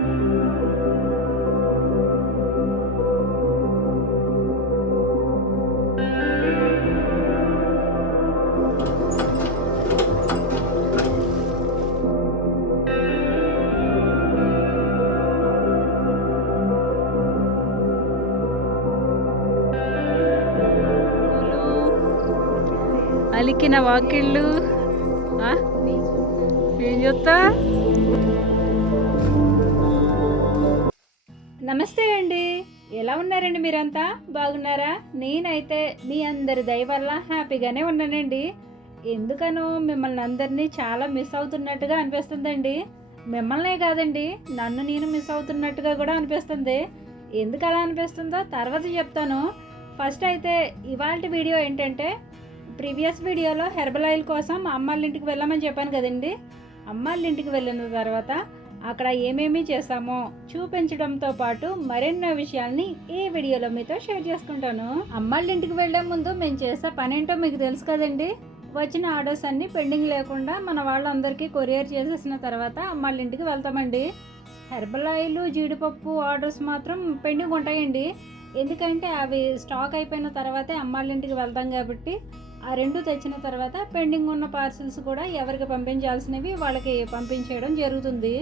అలికిన వాకిళ్ళు ఏం చెప్తా. నమస్తే అండి, ఎలా ఉన్నారండి? మీరంతా బాగున్నారా? నేనైతే మీ అందరి దయ వల్ల హ్యాపీగానే ఉన్నానండి. ఎందుకనో మిమ్మల్ని అందరినీ చాలా మిస్ అవుతున్నట్టుగా అనిపిస్తుందండి. మిమ్మల్నే కాదండి, నన్ను నేను మిస్ అవుతున్నట్టుగా కూడా అనిపిస్తుంది. ఎందుకు అలా అనిపిస్తుందో తర్వాత చెప్తాను. ఫస్ట్ అయితే ఇవాళ వీడియో ఏంటంటే, ప్రీవియస్ వీడియోలో హెర్బల్ ఆయిల్ కోసం అమ్మాళ్ళ ఇంటికి వెళ్ళామని చెప్పాను కదండి. అమ్మాళ్ళ ఇంటికి వెళ్ళిన తర్వాత అక్కడ ఏమేమి చేస్తామో చూపించడంతో పాటు మరెన్నో విషయాల్ని ఈ వీడియోలో మీతో షేర్ చేసుకుంటాను. అమ్మాళ్ళ ఇంటికి వెళ్ళే ముందు మేము చేసే పని ఏంటో మీకు తెలుసు కదండి. వచ్చిన ఆర్డర్స్ అన్నీ పెండింగ్ లేకుండా మన వాళ్ళందరికీ కొరియర్ చేసేసిన తర్వాత అమ్మాళ్ళ ఇంటికి వెళ్తామండి. హెర్బల్ ఆయిల్, జీడిపప్పు ఆర్డర్స్ మాత్రం పెండింగ్ ఉంటాయండి. ఎందుకంటే అవి స్టాక్ అయిపోయిన తర్వాతే అమ్మాళ్ళ ఇంటికి వెళ్తాం కాబట్టి ఆ రెండు తెచ్చిన తర్వాత పెండింగ్ ఉన్న పార్సిల్స్ కూడా ఎవరికి పంపించాల్సినవి వాళ్ళకి పంపించేయడం జరుగుతుంది.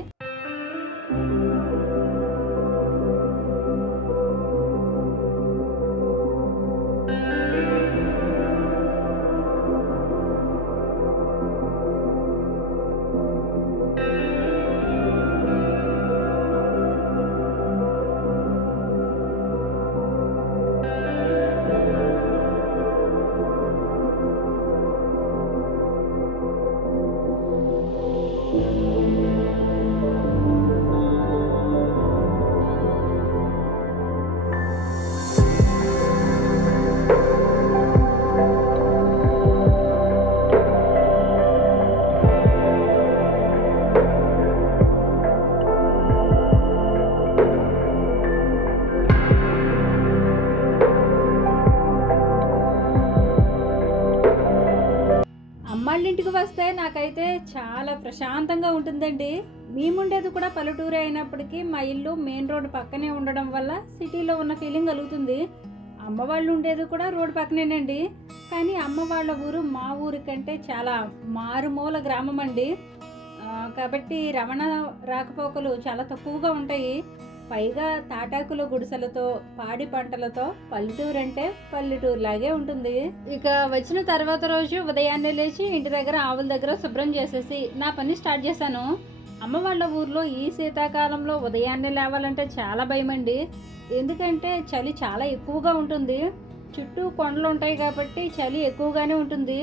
అమ్మాళ్ళింటికి వస్తే నాకైతే చాలా ప్రశాంతంగా ఉంటుందండి. మేముండేది కూడా పల్లెటూరు అయినప్పటికీ మా ఇల్లు మెయిన్ రోడ్డు పక్కనే ఉండడం వల్ల సిటీలో ఉన్న ఫీలింగ్ కలుగుతుంది. అమ్మ వాళ్ళు ఉండేది కూడా రోడ్డు పక్కనేనండి. కానీ అమ్మ వాళ్ళ ఊరు మా ఊరి కంటే చాలా మారుమూల గ్రామం అండి. కాబట్టి రవాణా రాకపోకలు చాలా తక్కువగా ఉంటాయి. పైగా తాటాకుల గుడిసెలతో, పాడి పంటలతో పల్లెటూరు అంటే పల్లెటూరు లాగే ఉంటుంది. ఇక వచ్చిన తర్వాత రోజు ఉదయాన్నే లేచి ఇంటి దగ్గర ఆవుల దగ్గర శుభ్రం చేసేసి నా పని స్టార్ట్ చేశాను. అమ్మ వాళ్ళ ఊర్లో ఈ శీతాకాలంలో ఉదయాన్నే లేవాలంటే చాలా భయం అండి. ఎందుకంటే చలి చాలా ఎక్కువగా ఉంటుంది. చుట్టూ కొండలు ఉంటాయి కాబట్టి చలి ఎక్కువగానే ఉంటుంది.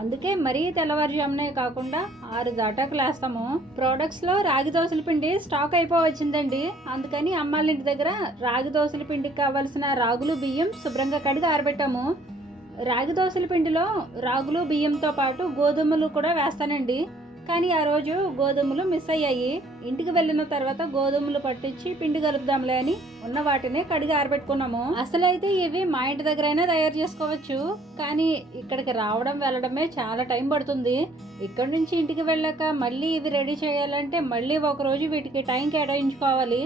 అందుకే మరీ తెల్లవారుజామునే కాకుండా 6 దాటాకు లేస్తాము. ప్రోడక్ట్స్లో రాగి దోశల పిండి స్టాక్ అయిపోవచ్చిందండి. అందుకని అమ్మాళ్ళ ఇంటి దగ్గర రాగి దోశల పిండికి కావాల్సిన రాగులు, బియ్యం శుభ్రంగా కడిగి ఆరబెట్టాము. రాగి దోశల పిండిలో రాగులు, బియ్యంతో పాటు గోధుమలు కూడా వేస్తానండి. కానీ ఆ రోజు గోధుమలు మిస్ అయ్యాయి. ఇంటికి వెళ్ళిన తర్వాత గోధుమలు పట్టించి పిండి కలుపుదాంలే అని ఉన్న వాటిని కడిగి ఆరబెట్టుకున్నాము. అసలైతే ఇవి మా ఇంటి దగ్గరైనా తయారు చేసుకోవచ్చు, కానీ ఇక్కడికి రావడం వెళ్ళడమే చాలా టైం పడుతుంది. ఇక్కడ నుంచి ఇంటికి వెళ్ళాక మళ్ళీ ఇవి రెడీ చేయాలంటే మళ్ళీ ఒకరోజు వీటికి టైం కేటాయించుకోవాలి.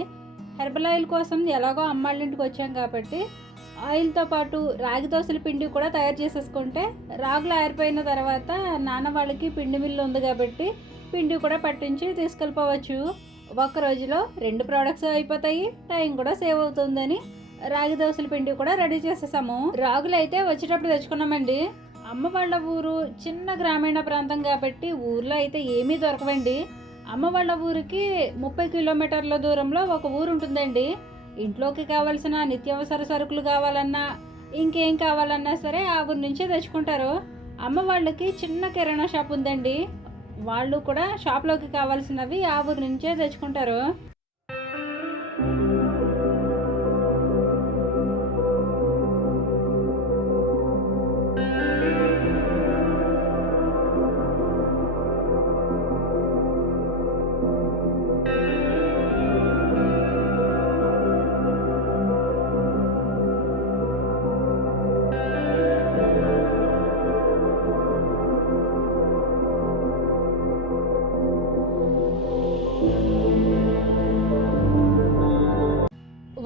హెర్బల్ ఆయిల్ కోసం ఎలాగో అమ్మాళ్ళ ఇంటికి వచ్చాం కాబట్టి ఆయిల్తో పాటు రాగి దోశల పిండి కూడా తయారు చేసేసుకుంటే రాగులు ఆరిపోయిన తర్వాత నాన్న వాళ్ళకి పిండి మిల్లు ఉంది కాబట్టి పిండి కూడా పట్టించి తీసుకెళ్ళిపోవచ్చు. ఒక్క రోజులో 2 ప్రోడక్ట్స్ అయిపోతాయి, టైం కూడా సేవ్ అవుతుందని రాగి దోశల పిండి కూడా రెడీ చేసేసాము. రాగులు అయితే వచ్చేటప్పుడు తెచ్చుకున్నామండి. అమ్మ వాళ్ళ ఊరు చిన్న గ్రామీణ ప్రాంతం కాబట్టి ఊర్లో అయితే ఏమీ దొరకవండి. అమ్మ వాళ్ళ ఊరికి 30 కిలోమీటర్ల దూరంలో ఒక ఊరు ఉంటుందండి. ఇంట్లోకి కావాల్సిన నిత్యావసర సరుకులు కావాలన్నా, ఇంకేం కావాలన్నా సరే ఆ ఊరి నుంచే తెచ్చుకుంటారు. అమ్మ వాళ్ళకి చిన్న కిరాణా షాప్ ఉందండి. వాళ్ళు కూడా షాప్లోకి కావాల్సినవి ఆ ఊరి నుంచే తెచ్చుకుంటారు.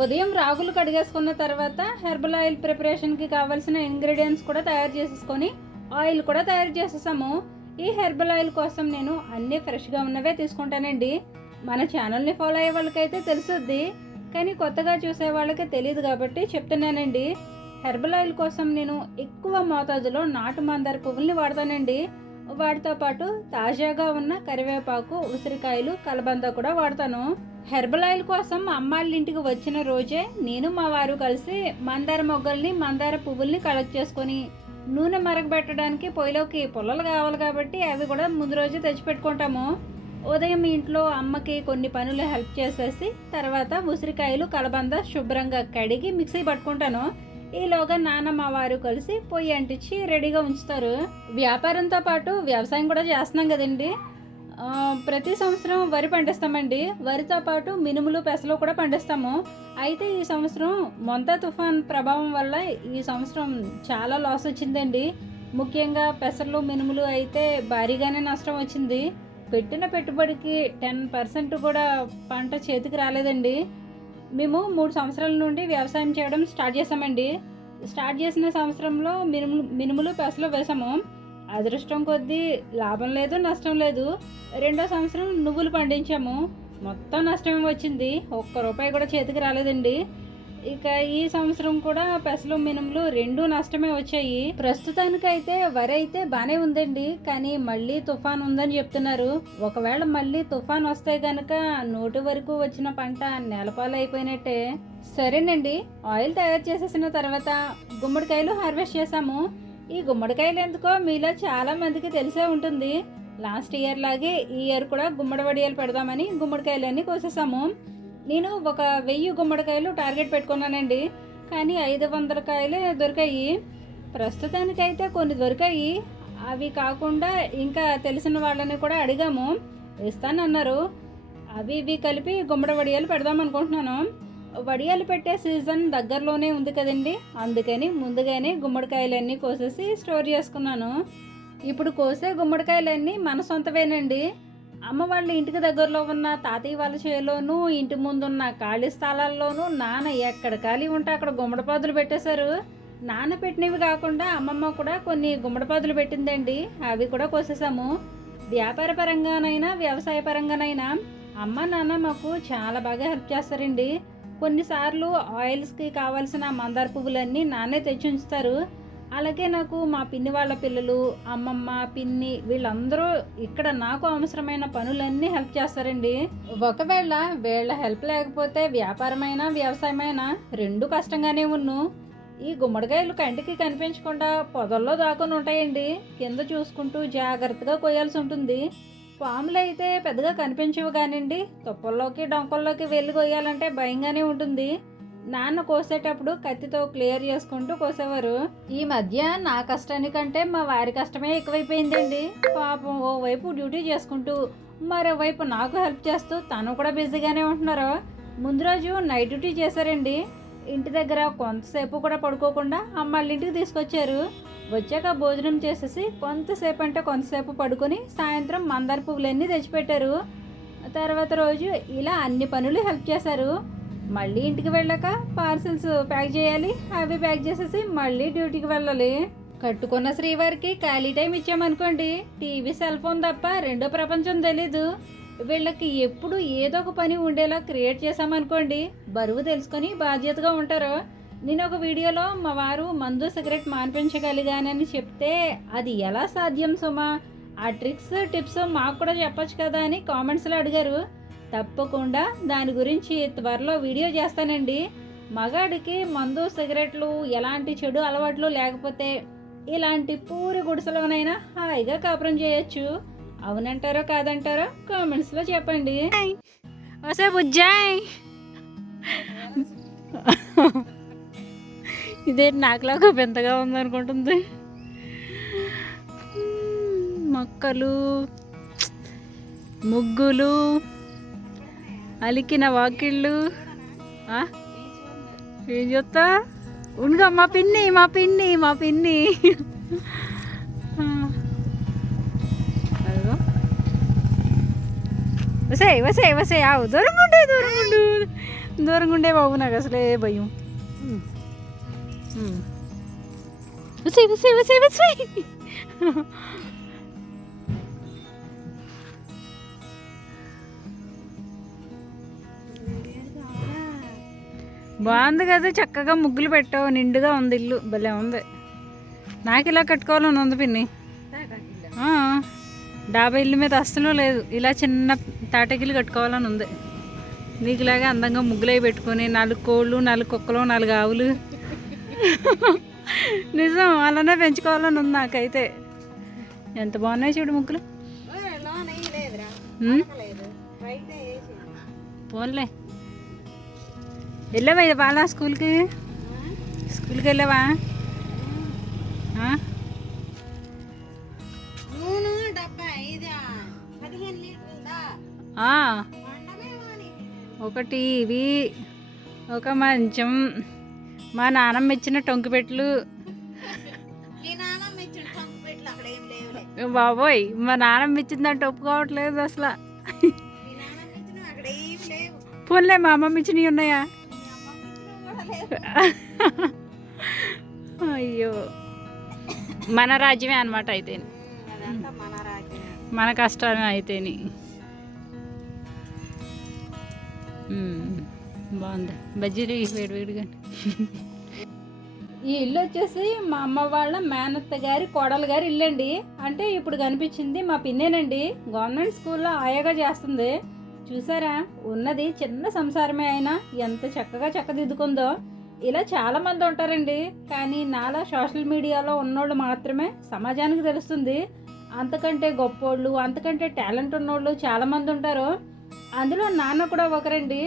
ఉదయం రాగులు కడిగేసుకున్న తర్వాత హెర్బల్ ఆయిల్ ప్రిపరేషన్కి కావాల్సిన ఇంగ్రీడియంట్స్ కూడా తయారు చేసేసుకొని ఆయిల్ కూడా తయారు చేసేసాము. ఈ హెర్బల్ ఆయిల్ కోసం నేను అన్నీ ఫ్రెష్గా ఉన్నవే తీసుకుంటానండి. మన ఛానల్ని ఫాలో అయ్యే వాళ్ళకైతే తెలుసుద్ది, కానీ కొత్తగా చూసే వాళ్ళకి తెలియదు కాబట్టి చెప్తున్నానండి. హెర్బల్ ఆయిల్ కోసం నేను ఎక్కువ మోతాదులో నాటు మందార పువ్వుల్ని వాడతానండి. వాటితో పాటు తాజాగా ఉన్న కరివేపాకు, ఉసిరికాయలు, కలబంద కూడా వాడతాను. హెర్బల్ ఆయిల్ కోసం అమ్మాళ్ళ ఇంటికి వచ్చిన రోజే నేను మా వారు కలిసి మందార మొగ్గల్ని, మందార పువ్వుల్ని కలెక్ట్ చేసుకొని నూనె మరగబెట్టడానికి పొయ్యిలోకి పుల్లలు కావాలి కాబట్టి అవి కూడా ముందు రోజే తెచ్చిపెట్టుకుంటాము. ఉదయం ఇంట్లో అమ్మకి కొన్ని పనులు హెల్ప్ చేసేసి తర్వాత ఉసిరికాయలు, కలబంద శుభ్రంగా కడిగి మిక్సీ పట్టుకుంటాను. ఈలోగా నాన్న మా వారు కలిసి పొయ్యి అంటించి రెడీగా ఉంచుతారు. వ్యాపారంతో పాటు వ్యవసాయం కూడా చేస్తున్నాం కదండి. ప్రతి సంవత్సరం వరి పండిస్తామండి. వరితో పాటు మినుములు, పెసలు కూడా పండిస్తాము. అయితే ఈ సంవత్సరం మొంతా తుఫాన్ ప్రభావం వల్ల ఈ సంవత్సరం చాలా లాస్ వచ్చిందండి. ముఖ్యంగా పెసలు, మినుములు అయితే భారీగానే నష్టం వచ్చింది. పెట్టిన పెట్టుబడికి 10% కూడా పంట చేతికి రాలేదండి. మేము 3 సంవత్సరాల నుండి వ్యవసాయం చేయడం స్టార్ట్ చేసామండి. స్టార్ట్ చేసిన సంవత్సరంలో మినుములు, పెసలు వేసాము. అదృష్టం కొద్దీ లాభం లేదు, నష్టం లేదు. రెండో సంవత్సరం నువ్వులు పండించాము. మొత్తం నష్టమే వచ్చింది. ₹1 కూడా చేతికి రాలేదండి. ఇక ఈ సంవత్సరం కూడా పెసలు, మినుములు రెండూ నష్టమే వచ్చాయి. ప్రస్తుతానికైతే వరి అయితే బాగానే ఉందండి, కానీ మళ్ళీ తుఫాన్ ఉందని చెప్తున్నారు. ఒకవేళ మళ్ళీ తుఫాన్ వస్తే గనక నోటి వరకు వచ్చిన పంట నేలపాలు అయిపోయినట్టే. సరేనండి, ఆయిల్ తయారు చేసేసిన తర్వాత గుమ్మడికాయలు హార్వెస్ట్ చేసాము. ఈ గుమ్మడికాయలు ఎందుకో మీలో చాలా మందికి తెలిసే ఉంటుంది. లాస్ట్ ఇయర్ లాగే ఈ ఇయర్ కూడా గుమ్మడి వడియాలు పెడదామని గుమ్మడికాయలన్నీ కోసేసాము. నేను 1000 గుమ్మడికాయలు టార్గెట్ పెట్టుకున్నానండి, కానీ 500 కాయలే దొరికాయి. ప్రస్తుతానికైతే కొన్ని దొరికాయి. అవి కాకుండా ఇంకా తెలిసిన వాళ్ళని కూడా అడిగాము, ఇస్తానన్నారు. అవి ఇవి కలిపి గుమ్మడి వడియాలు పెడదాం అనుకుంటున్నాను. వడియాలు పెట్టే సీజన్ దగ్గరలోనే ఉంది కదండి, అందుకని ముందుగానే గుమ్మడికాయలన్నీ కోసేసి స్టోర్ చేసుకున్నాను. ఇప్పుడు కోసే గుమ్మడికాయలన్నీ మన సొంతవేనండి. అమ్మ వాళ్ళ ఇంటికి దగ్గరలో ఉన్న తాతయ్య వాళ్ళ చేలోనూ, ఇంటి ముందున్న ఖాళీ స్థలాల్లోనూ నాన్న ఎక్కడ ఖాళీ ఉంటే అక్కడ గుమ్మడి పాదులు పెట్టేశారు. నాన్న పెట్టినవి కాకుండా అమ్మమ్మ కూడా కొన్ని గుమ్మడి పాదులు పెట్టిందండి. అవి కూడా కోసేసాము. వ్యాపార పరంగానైనా వ్యవసాయ పరంగానైనా అమ్మ నాన్న మాకు చాలా బాగా హెల్ప్ చేస్తారండి. కొన్నిసార్లు ఆయిల్స్కి కావాల్సిన మందార పువ్వులన్నీ నాన్నే తెచ్చి ఉంచుతారు. అలాగే నాకు మా పిన్ని వాళ్ళ పిల్లలు, అమ్మమ్మ, పిన్ని వీళ్ళందరూ ఇక్కడ నాకు అవసరమైన పనులన్నీ హెల్ప్ చేస్తారండి. ఒకవేళ వీళ్ళ హెల్ప్ లేకపోతే వ్యాపారమైనా వ్యవసాయమైనా రెండు కష్టంగానే ఉన్ను. ఈ గుమ్మడికాయలు కంటికి కనిపించకుండా పొదల్లో దాక్కుని ఉంటాయండి. కింద చూసుకుంటూ జాగ్రత్తగా కొయ్యాల్సి ఉంటుంది. పాములు అయితే పెద్దగా కనిపించవు కానివ్వండి, తుప్పల్లోకి డొంకల్లోకి వెళ్ళి కొయ్యాలంటే భయంగానే ఉంటుంది. నాన్న కోసేటప్పుడు కత్తితో క్లియర్ చేసుకుంటూ కోసేవారు. ఈ మధ్య నా కష్టానికంటే మా వారి కష్టమే ఎక్కువైపోయిందండి. పాపం ఓవైపు డ్యూటీ చేసుకుంటూ మరోవైపు నాకు హెల్ప్ చేస్తూ తను కూడా బిజీగానే ఉంటున్నారు. ముందు రోజు నైట్ డ్యూటీ చేశారండి. ఇంటి దగ్గర కొంతసేపు కూడా పడుకోకుండా అమ్మాళ్ళ ఇంటికి తీసుకొచ్చారు. వచ్చాక భోజనం చేసేసి కొంతసేపు అంటే కొంతసేపు పడుకొని సాయంత్రం మందార పువ్వులన్నీ తెచ్చిపెట్టారు. తర్వాత రోజు ఇలా అన్ని పనులు హెల్ప్ చేశారు. మళ్ళీ ఇంటికి వెళ్ళాక పార్సిల్స్ ప్యాక్ చేయాలి. అవి ప్యాక్ చేసేసి మళ్ళీ డ్యూటీకి వెళ్ళాలి. కట్టుకున్న శ్రీవారికి ఖాళీ టైం ఇచ్చామనుకోండి, టీవీ, సెల్ ఫోన్ తప్ప రెండో ప్రపంచం తెలీదు. వీళ్ళకి ఎప్పుడు ఏదో ఒక పని ఉండేలా క్రియేట్ చేసామనుకోండి, బరువు తెలుసుకొని బాధ్యతగా ఉంటారు. నేను ఒక వీడియోలో మా వారు మందు, సిగరెట్ మానిపించగలిగానని చెప్తే అది ఎలా సాధ్యం సుమా, ఆ ట్రిక్స్, టిప్స్ మాకు కూడా చెప్పచ్చు కదా అని కామెంట్స్లో అడిగారు. తప్పకుండా దాని గురించి త్వరలో వీడియో చేస్తానండి. మగాడికి మందు, సిగరెట్లు ఎలాంటి చెడు అలవాట్లు లేకపోతే ఇలాంటి పూరి గుడిసెలోనైనా హాయిగా కాపురం చేయొచ్చు. అవునంటారో కాదంటారో కామెంట్స్లో చెప్పండి. వసే బుజ్జాయ్, ఇదే నాకులాగా పెద్దగా ఉందనుకుంటుంది. మొక్కలు, ముగ్గులు, అలికిన వాకిళ్ళు. ఏం చెప్తా ఉండుగా, మా పిన్ని మా పిన్ని మా పిన్ని అదిగో వసే వసే వసే ఆవు దూరంగా ఉండే బాబు, నాకు అసలే భయం. వసే వసే వసే వసే. బాగుంది కదా, చక్కగా ముగ్గులు పెట్టావు, నిండుగా ఉంది ఇల్లు, భలే ఉంది. నాకు ఇలా కట్టుకోవాలని ఉంది పిన్ని. డాబా ఇల్లు మీద అస్సలు లేదు, ఇలా చిన్న తాటకిల్లు కట్టుకోవాలని ఉంది. నీకులాగా అందంగా ముగ్గులు అవి పెట్టుకొని 4 కోళ్ళు 4 కుక్కలు 4 ఆవులు నిజం అలానే పెంచుకోవాలని ఉంది నాకైతే. ఎంత బాగున్నాయి చూడు ముగ్గులు. పోన్లే, వెళ్ళావా ఇది బాగా స్కూల్కి వెళ్ళావా? ఒక టీవీ, ఒక మంచం, మా నాన్నమ్మ ఇచ్చిన టొంకిపెట్లు. బాబోయ్, మా నాన్నమ్మ ఇచ్చిందంటే ఒప్పుకోవట్లేదు అసలు. పోన్లే, మా అమ్మమ్మ ఇచ్చినవి ఉన్నాయా? అయ్యో, మన రాజ్యమే అనమాట అయితే, మన కష్టమే అయితేని. బాగుంది బజ్జీలు వేడివేడిగా. ఈ ఇల్లు వచ్చేసి మా అమ్మ వాళ్ళ మేనత్త గారి కోడలు గారి ఇల్లు అండి. అంటే ఇప్పుడు కనిపించింది మా పిన్నేనండి, గవర్నమెంట్ స్కూల్లో ఆయాగా చేస్తుంది. చూసారా, ఉన్నది చిన్న సంసారమే అయినా ఎంత చక్కగా చక్కదిద్దుకుందో. ఇలా చాలా మంది ఉంటారండి, కానీ నాలా సోషల్ మీడియాలో ఉన్నోళ్ళు మాత్రమే సమాజానికి తెలుస్తుంది. అంతకంటే గొప్పోళ్ళు, అంతకంటే టాలెంట్ ఉన్నోళ్ళు చాలామంది ఉంటారు. అందులో నాన్న కూడా ఒకరండి.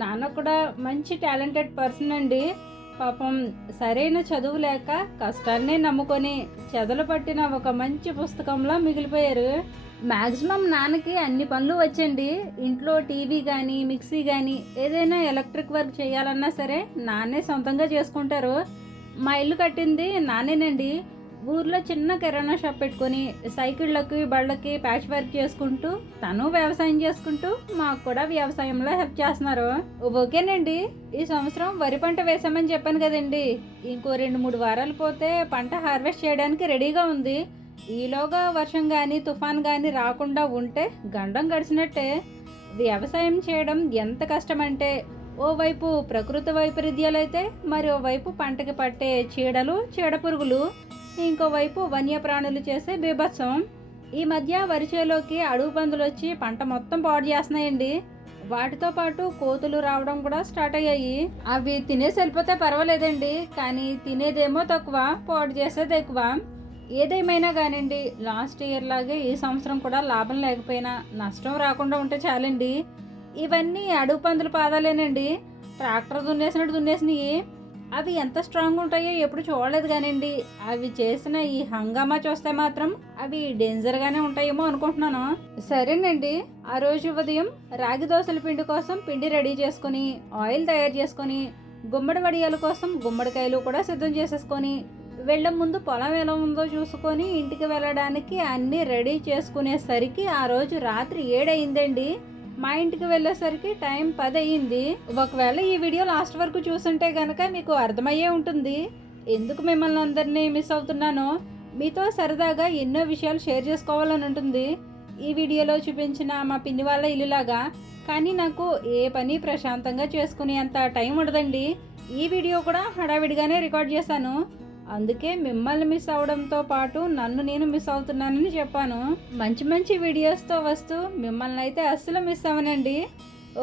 నాన్న కూడా మంచి టాలెంటెడ్ పర్సన్ అండి. పాపం సరైన చదువు లేక కష్టాన్నే నమ్ముకొని చెదలు పట్టిన ఒక మంచి పుస్తకంలో మిగిలిపోయారు. మ్యాక్సిమం నాన్నకి అన్ని పనులు వచ్చండి. ఇంట్లో టీవీ కానీ మిక్సీ కానీ ఏదైనా ఎలక్ట్రిక్ వర్క్ చేయాలన్నా సరే నాన్నే సొంతంగా చేసుకుంటారు. మా ఇల్లు కట్టింది నానేనండి. ఊర్లో చిన్న కిరాణా షాప్ పెట్టుకొని సైకిళ్ళకి బళ్ళకి ప్యాచ్ వర్క్ చేసుకుంటూ తను వ్యవసాయం చేసుకుంటూ మాకు కూడా వ్యవసాయంలో హెల్ప్ చేస్తున్నారు. ఓకేనండి, ఈ సంవత్సరం వరి పంట వేసామని చెప్పాను కదండి. ఇంకో 2-3 వారాలు పోతే పంట హార్వెస్ట్ చేయడానికి రెడీగా ఉంది. ఈలోగా వర్షం కానీ తుఫాన్ కానీ రాకుండా ఉంటే గండం గడిచినట్టే. వ్యవసాయం చేయడం ఎంత కష్టమంటే, ఓవైపు ప్రకృతి వైపరీత్యాలు అయితే మరోవైపు పంటకి పట్టే చీడలు చీడపురుగులు, ఇంకోవైపు వన్యప్రాణులు చేసే బీభత్సం. ఈ మధ్య వరిచేలోకి అడుగు పందులు వచ్చి పంట మొత్తం పాడు చేస్తున్నాయండి. వాటితో పాటు కోతులు రావడం కూడా స్టార్ట్ అయ్యాయి. అవి తినేసి వెళ్ళిపోతే పర్వాలేదండి, కానీ తినేదేమో తక్కువ, పాడు చేసేది ఎక్కువ. ఏదేమైనా కానివ్వండి, లాస్ట్ ఇయర్ లాగే ఈ సంవత్సరం కూడా లాభం లేకపోయినా నష్టం రాకుండా ఉంటే చాలండి. ఇవన్నీ అడుగు పందుల పాదాలేనండి. ట్రాక్టర్ దున్నేసినట్టు దున్నేసినవి. అవి ఎంత స్ట్రాంగ్ ఉంటాయో ఎప్పుడు చూడలేదు కానివ్వండి, అవి చేసిన ఈ హంగామా చూస్తే మాత్రం అవి డేంజర్గానే ఉంటాయేమో అనుకుంటున్నాను. సరేనండి, ఆ రోజు ఉదయం రాగి దోశల పిండి కోసం పిండి రెడీ చేసుకొని ఆయిల్ తయారు చేసుకొని గుమ్మడి వడియాల కోసం గుమ్మడికాయలు కూడా సిద్ధం చేసేసుకొని వెళ్ళే ముందు పొలం ఎలా ఉందో చూసుకొని ఇంటికి వెళ్ళడానికి అన్నీ రెడీ చేసుకునేసరికి ఆ రోజు రాత్రి 7 అయిందండి. మా ఇంటికి వెళ్ళేసరికి టైం 10 అయ్యింది. ఒకవేళ ఈ వీడియో లాస్ట్ వరకు చూసుంటే కనుక మీకు అర్థమయ్యే ఉంటుంది ఎందుకు మిమ్మల్ని అందరినీ మిస్ అవుతున్నానో. మీతో సరదాగా ఎన్నో విషయాలు షేర్ చేసుకోవాలని ఉంటుంది. ఈ వీడియోలో చూపించిన మా పిన్ని వాళ్ళ ఇల్లులాగా, కానీ నాకు ఏ పని ప్రశాంతంగా చేసుకునే అంత టైం ఉండదండి. ఈ వీడియో కూడా హడావిడిగానే రికార్డ్ చేశాను. అందుకే మిమ్మల్ని మిస్ అవడంతో పాటు నన్ను నేను మిస్ అవుతున్నానని చెప్పాను. మంచి మంచి వీడియోస్తో వస్తూ మిమ్మల్ని అయితే అస్సలు మిస్ అవ్వనండి.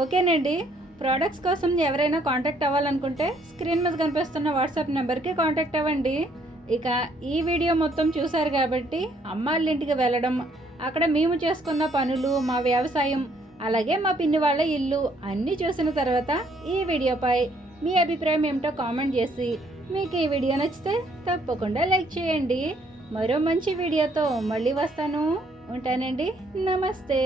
ఓకేనండి, ప్రోడక్ట్స్ కోసం ఎవరైనా కాంటాక్ట్ అవ్వాలనుకుంటే స్క్రీన్ మీద కనిపిస్తున్న వాట్సాప్ నెంబర్కి కాంటాక్ట్ అవ్వండి. ఇక ఈ వీడియో మొత్తం చూశారు కాబట్టి అమ్మాళ్ళ ఇంటికి వెళ్ళడం, అక్కడ మేము చేసుకున్న పనులు, మా వ్యవసాయం, అలాగే మా పిన్ని వాళ్ళ ఇల్లు అన్నీ చూసిన తర్వాత ఈ వీడియోపై మీ అభిప్రాయం ఏమిటో కామెంట్ చేసి, మీకు ఈ వీడియో నచ్చితే తప్పకుండా లైక్ చేయండి. మరో మంచి వీడియోతో మళ్ళీ వస్తాను. ఉంటానండి, నమస్తే.